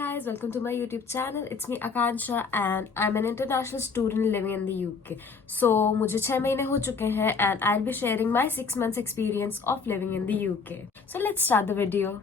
guys, welcome to my YouTube channel. It's me Akansha and I'm an international student living in the UK. So मुझे 6 महीने हो चुके हैं and I'll be sharing my 6 months experience of living in the UK. So let's start the video.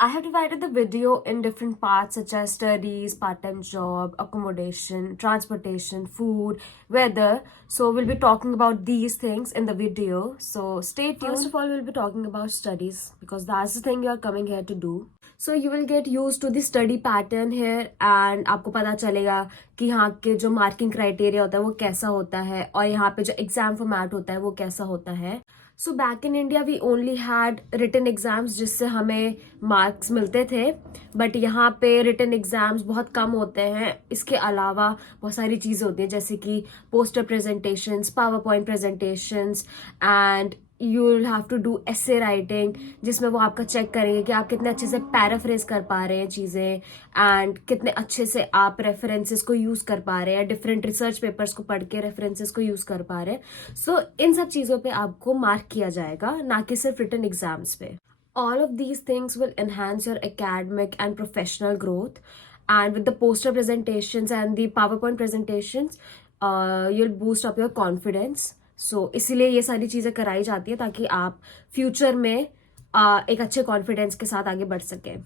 I have divided the video in different parts such as studies, part-time job, accommodation, transportation, food, weather. So we'll be talking about these things in the video. So stay tuned. First of all, we'll be talking about studies because that's the thing you're coming here to do. So you will get used to the study pattern here and आपको पता चलेगा कि यहाँ के जो marking criteria होता है वो कैसा होता है और यहाँ पे जो एग्जाम फॉर्मेट होता है वो कैसा होता है. So back in India we only had written exams जिससे हमें मार्क्स मिलते थे, बट यहाँ पे रिटन एग्जाम्स बहुत कम होते हैं. इसके अलावा बहुत सारी चीज़ें होती हैं जैसे कि poster presentations, power point presentations and you will have to do essay writing जिसमें वो आपका चेक करेंगे कि आप कितने अच्छे से पैराफ्रेज कर पा रहे हैं चीज़ें एंड कितने अच्छे से आप रेफरेंसेस को यूज़ कर पा रहे हैं, डिफरेंट रिसर्च पेपर्स को पढ़ के रेफरेंसेस को यूज़ कर पा रहे हैं. सो इन सब चीज़ों पे आपको मार्क किया जाएगा, ना कि सिर्फ रिटन एग्जाम्स पे. All of these things will enhance your academic and professional growth, and with the poster presentations and the PowerPoint presentations, you'll boost up your confidence. So इसीलिए ये सारी चीज़ें कराई जाती है ताकि आप फ्यूचर में एक अच्छे कॉन्फिडेंस के साथ आगे बढ़ सकें.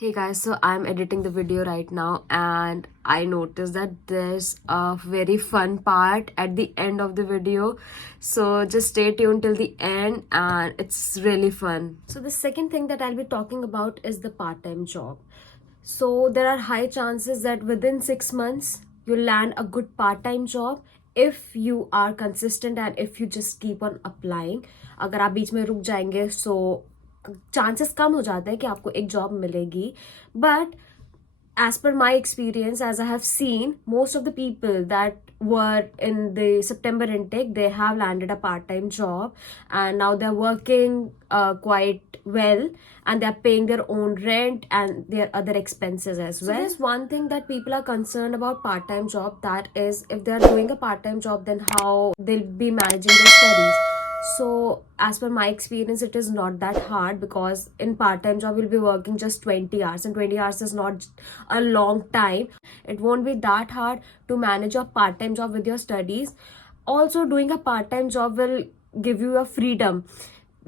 Hey guys, so I'm editing the video right now and I noticed that there's a very fun part at the end of the video. So just stay tuned till the end and it's really fun. So the second thing that I'll be talking about is the part-time job. So there are high chances that within 6 months you'll land a good part-time job if you are consistent and if you just keep on applying. अगर आप बीच में रुक जाएंगे so chances कम हो जाते हैं कि आपको एक जॉब मिलेगी. But as per my experience, as I have seen, most of the people that were in the September intake, they have landed a part-time job and now they're working quite well and they're paying their own rent and their other expenses as well. So there's one thing that people are concerned about part-time job, that is if they're doing a part-time job, then how they'll be managing their studies. So as per my experience, it is not that hard because in part-time job you'll be working just 20 hours and 20 hours is not a long time. It won't be that hard to manage your part-time job with your studies. Also, doing a part-time job will give you a freedom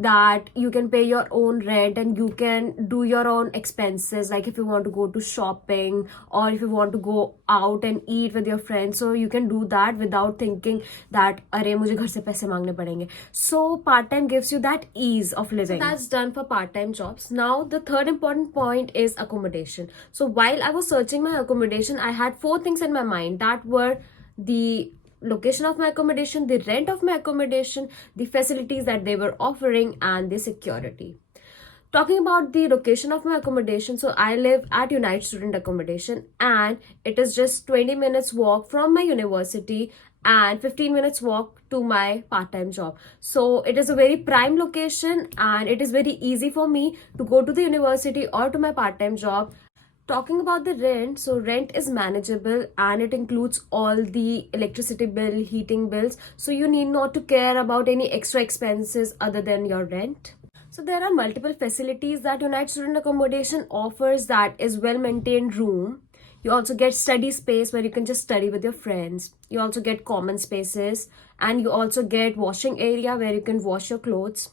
that you can pay your own rent and you can do your own expenses, like if you want to go to shopping or if you want to go out and eat with your friends, so you can do that without thinking that अरे मुझे घर से पैसे मांगने पड़ेंगे. So part time gives you that ease of living. So that's done for part time jobs. Now the third important point is accommodation. So while I was searching my accommodation, I had 4 things in my mind, that were the location of my accommodation, the rent of my accommodation, the facilities that they were offering, and the security. Talking about the location of my accommodation, so I live at Unite Student Accommodation and it is just 20 minutes walk from my university and 15 minutes walk to my part-time job. So it is a very prime location and it is very easy for me to go to the university or to my part-time job. Talking about the rent, so rent is manageable and it includes all the electricity bill, heating bills, so you need not to care about any extra expenses other than your rent. So there are multiple facilities that Unite Student Accommodation offers, that is well-maintained room. You also get study space where you can just study with your friends. You also get common spaces and you also get washing area where you can wash your clothes.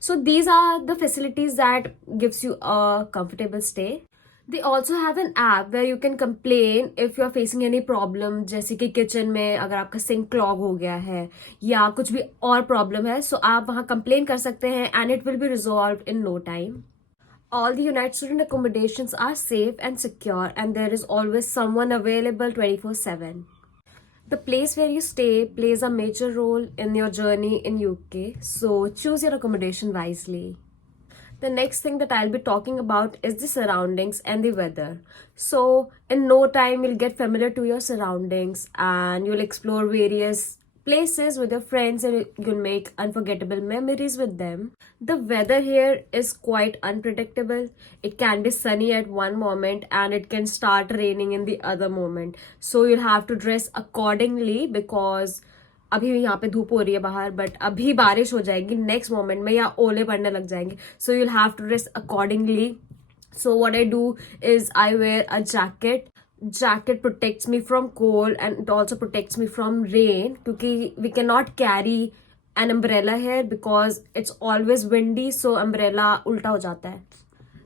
So these are the facilities that gives you a comfortable stay. They also have an app where you can complain if you are facing any problem, जैसे कि kitchen में अगर आपका sink clog हो गया है या कुछ भी और प्रॉब्लम है, सो आप वहाँ कंप्लेन कर सकते हैं and it will be resolved in no time. All the Unite Student accommodations are safe and secure and there is always someone available 24/7. The place where you stay plays a major role in your journey in UK, so choose your accommodation wisely. The next thing that I'll be talking about is the surroundings and the weather. So in no time you'll get familiar to your surroundings and you'll explore various places with your friends and you'll make unforgettable memories with them. The weather here is quite unpredictable. It can be sunny at one moment and it can start raining in the other moment. So you'll have to dress accordingly because अभी यहाँ पे धूप हो रही है बाहर, but अभी बारिश हो जाएगी नेक्स्ट मोमेंट में या ओले पड़ने लग जाएंगे. So you'll have to dress accordingly. So what I do is I wear a jacket protects me from cold and it also protects me from rain because we cannot carry an umbrella here because it's always windy, so umbrella ulta ho jata hai.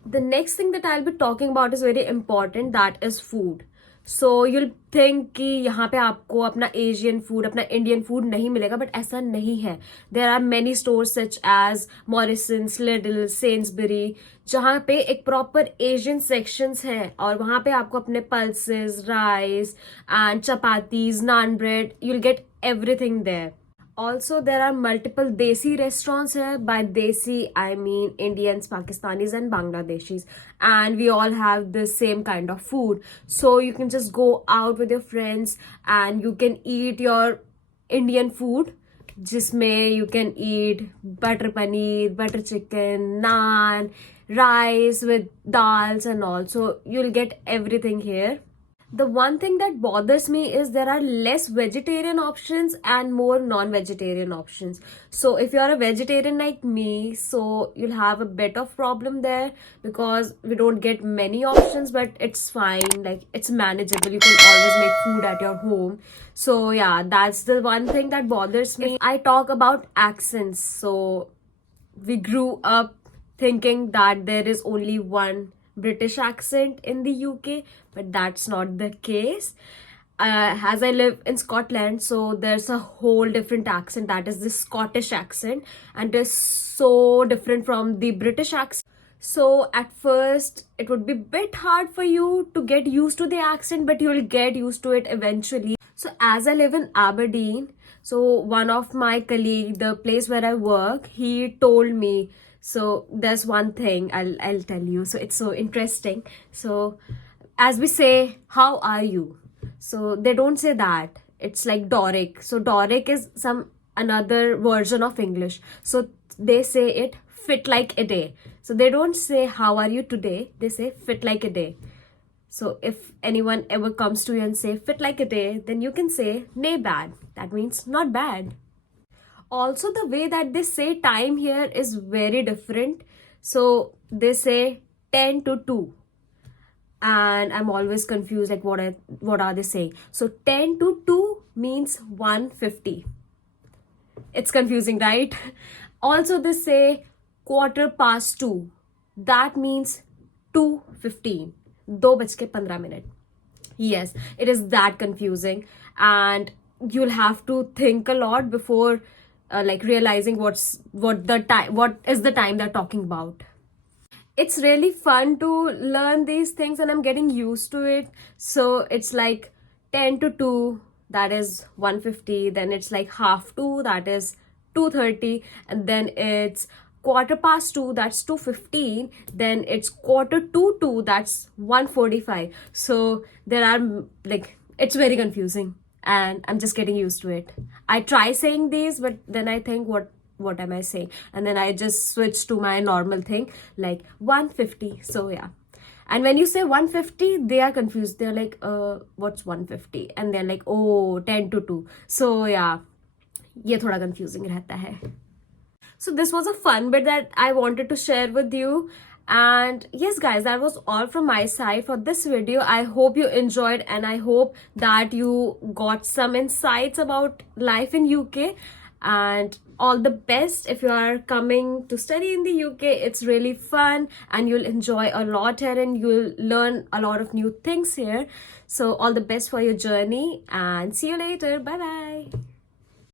The next thing that I'll be talking about is very important, that is food. So you'll think कि यहाँ पे आपको अपना Asian food, अपना Indian food नहीं मिलेगा, but ऐसा नहीं है. There are many stores such as Morrisons, Lidl, Sainsbury's, जहाँ पे एक प्रॉपर एशियन सेक्शंस हैं और वहाँ पे आपको अपने pulses, rice and chapatis, naan bread, you'll get everything there. Also, there are multiple Desi restaurants here. By Desi, I mean Indians, Pakistanis, and Bangladeshis. And we all have the same kind of food. So you can just go out with your friends and you can eat your Indian food. Jisme you can eat butter paneer, butter chicken, naan, rice with dals and all. So you'll get everything here. The one thing that bothers me is there are less vegetarian options and more non-vegetarian options. So if you're a vegetarian like me, so you'll have a bit of problem there because we don't get many options, but it's fine. Like, it's manageable. You can always make food at your home. So yeah, that's the one thing that bothers me. If I talk about accents, so we grew up thinking that there is only one British accent in the UK, but that's not the case. As I live in Scotland, so there's a whole different accent, that is the Scottish accent, and it is so different from the British accent. So at first it would be a bit hard for you to get used to the accent, but you'll get used to it eventually. So as I live in Aberdeen, so one of my colleague, the place where I work, he told me, so there's one thing I'll tell you. So it's so interesting. So as we say, how are you? So they don't say that. It's like Doric. So Doric is some another version of English. So they say it fit like a day. So they don't say how are you today. They say fit like a day. So if anyone ever comes to you and say fit like a day, then you can say nay bad. That means not bad. Also, the way that they say time here is very different. So they say 10 to 2, and I'm always confused, like what are they saying? So 10 to 2 means 1:50. It's confusing, right? Also, they say 2:15. That means 2:15. 2:15. Yes, it is that confusing, and you'll have to think a lot before like realizing what is the time they're talking about. It's really fun to learn these things and I'm getting used to it. So it's like 10 to 2, that is 1:50, then it's like 1:30, that is 2:30, and then it's 2:15, that's 2:15, then it's 1:45, that's 1:45. So there are like, it's very confusing and I'm just getting used to it. I try saying these, but then I think what am I saying? And then I just switch to my normal thing, like 1:50. So yeah. And when you say 1:50, they are confused. They're like, what's 1:50? And they're like, oh, 10 to 2. So yeah, ये थोड़ा confusing रहता है. So this was a fun bit that I wanted to share with you. And yes guys, that was all from my side for this video. I hope you enjoyed and I hope that you got some insights about life in UK. And all the best if you are coming to study in the UK. It's really fun and you'll enjoy a lot here and you'll learn a lot of new things here. So all the best for your journey and see you later. Bye bye.